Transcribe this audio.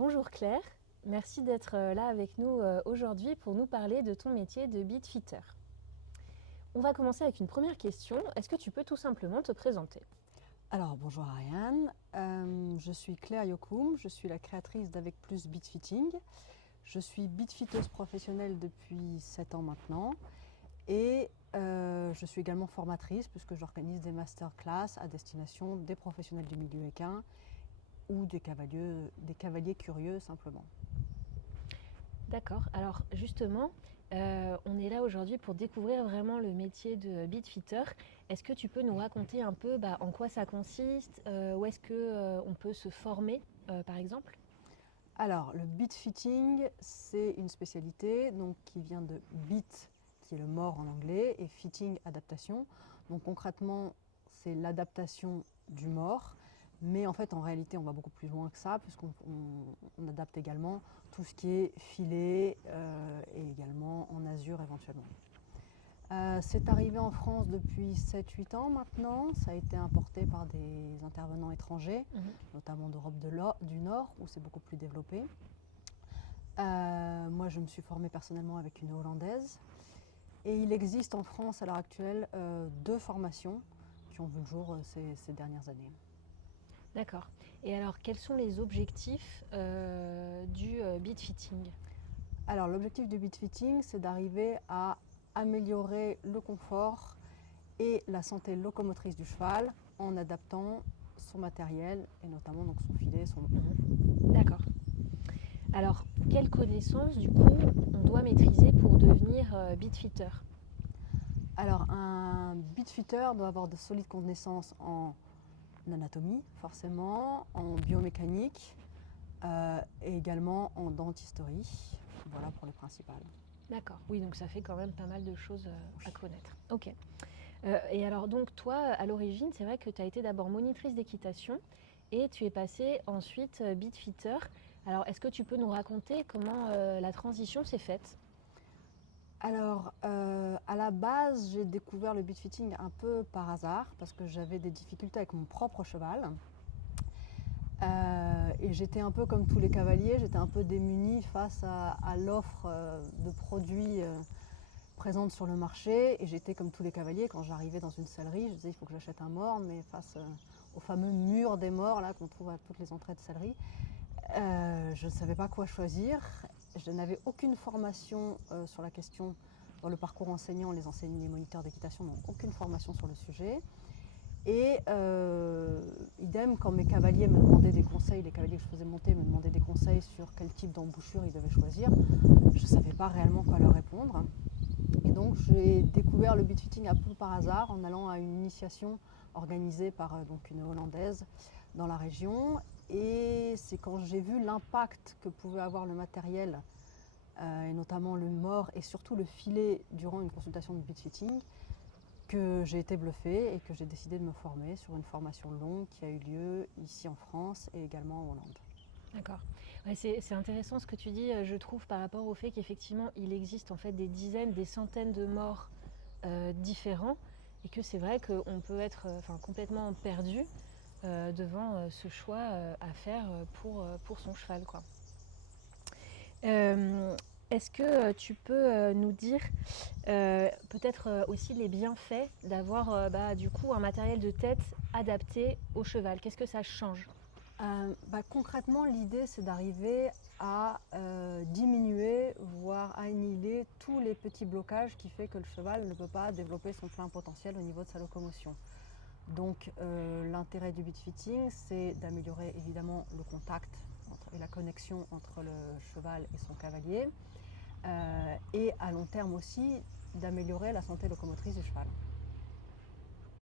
Bonjour Claire, merci d'être là avec nous aujourd'hui pour nous parler de ton métier de bitfitter. On va commencer avec une première question. Est-ce que tu peux tout simplement te présenter? Alors bonjour Ariane, je suis Claire Yokoum, je suis la créatrice d'Avec Plus Bitfitting. Je suis bitfitteuse professionnelle depuis 7 ans maintenant et je suis également formatrice puisque j'organise des masterclass à destination des professionnels du milieu équin ou des cavaliers curieux simplement. D'accord, alors justement, on est là aujourd'hui pour découvrir vraiment le métier de bitfitter. Est-ce que tu peux nous raconter un peu en quoi ça consiste, où est-ce qu'on peut se former par exemple? Alors le bitfitting, c'est une spécialité donc, qui vient de bit, qui est le mort en anglais, et fitting, adaptation. Donc concrètement, c'est l'adaptation du mort, mais en fait en réalité on va beaucoup plus loin que ça, puisqu'on adapte également tout ce qui est filet et également en azur éventuellement. C'est arrivé en France depuis 7-8 ans maintenant. Ça a été importé par des intervenants étrangers, notamment d'Europe du Nord, où c'est beaucoup plus développé. Moi, je me suis formée personnellement avec une Hollandaise. Et il existe en France à l'heure actuelle 2 formations qui ont vu le jour ces dernières années. D'accord. Et alors, quels sont les objectifs du bitfitting? Alors, l'objectif du bitfitting, c'est d'arriver à améliorer le confort et la santé locomotrice du cheval en adaptant son matériel et notamment donc son filet, son D'accord. Alors, quelles connaissances du coup on doit maîtriser pour devenir bitfitter? Alors, un bitfitter doit avoir de solides connaissances en anatomie, forcément, en biomécanique et également en dentisterie. Voilà pour les principales. D'accord, oui, donc ça fait quand même pas mal de choses à connaître. Ok. Et alors, donc, toi, à l'origine, c'est vrai que tu as été d'abord monitrice d'équitation et tu es passée ensuite bitfitter. Alors, est-ce que tu peux nous raconter comment la transition s'est faite? Alors, à la base, j'ai découvert le bitfitting un peu par hasard parce que j'avais des difficultés avec mon propre cheval. Et j'étais un peu comme tous les cavaliers, j'étais un peu démunie face à l'offre de produits présente sur le marché. Et j'étais comme tous les cavaliers, quand j'arrivais dans une sellerie, je disais il faut que j'achète un mors, mais face au fameux mur des morts là qu'on trouve à toutes les entrées de sellerie, je ne savais pas quoi choisir. Je n'avais aucune formation sur la question. Dans le parcours enseignant, les moniteurs d'équitation n'ont aucune formation sur le sujet. Et idem, quand mes cavaliers me demandaient des conseils, les cavaliers que je faisais monter me demandaient des conseils sur quel type d'embouchure ils devaient choisir, je ne savais pas réellement quoi leur répondre. Et donc j'ai découvert le bitfitting un peu par hasard en allant à une initiation organisée par donc une Hollandaise dans la région. Et c'est quand j'ai vu l'impact que pouvait avoir le matériel, et notamment le mort et surtout le filet durant une consultation de bitfitting, que j'ai été bluffée et que j'ai décidé de me former sur une formation longue qui a eu lieu ici en France et également en Hollande. D'accord. Ouais, c'est intéressant ce que tu dis, je trouve, par rapport au fait qu'effectivement, il existe en fait des dizaines, des centaines de morts différents et que c'est vrai qu'on peut être complètement perdu devant ce choix à faire pour son cheval, quoi. Est-ce que tu peux nous dire peut-être aussi les bienfaits d'avoir du coup un matériel de tête adapté au cheval? Qu'est-ce que ça change? Concrètement, l'idée c'est d'arriver à diminuer, voire à annihiler tous les petits blocages qui fait que le cheval ne peut pas développer son plein potentiel au niveau de sa locomotion. Donc l'intérêt du bitfitting, c'est d'améliorer évidemment le contact et la connexion entre le cheval et son cavalier, et à long terme aussi d'améliorer la santé locomotrice du cheval.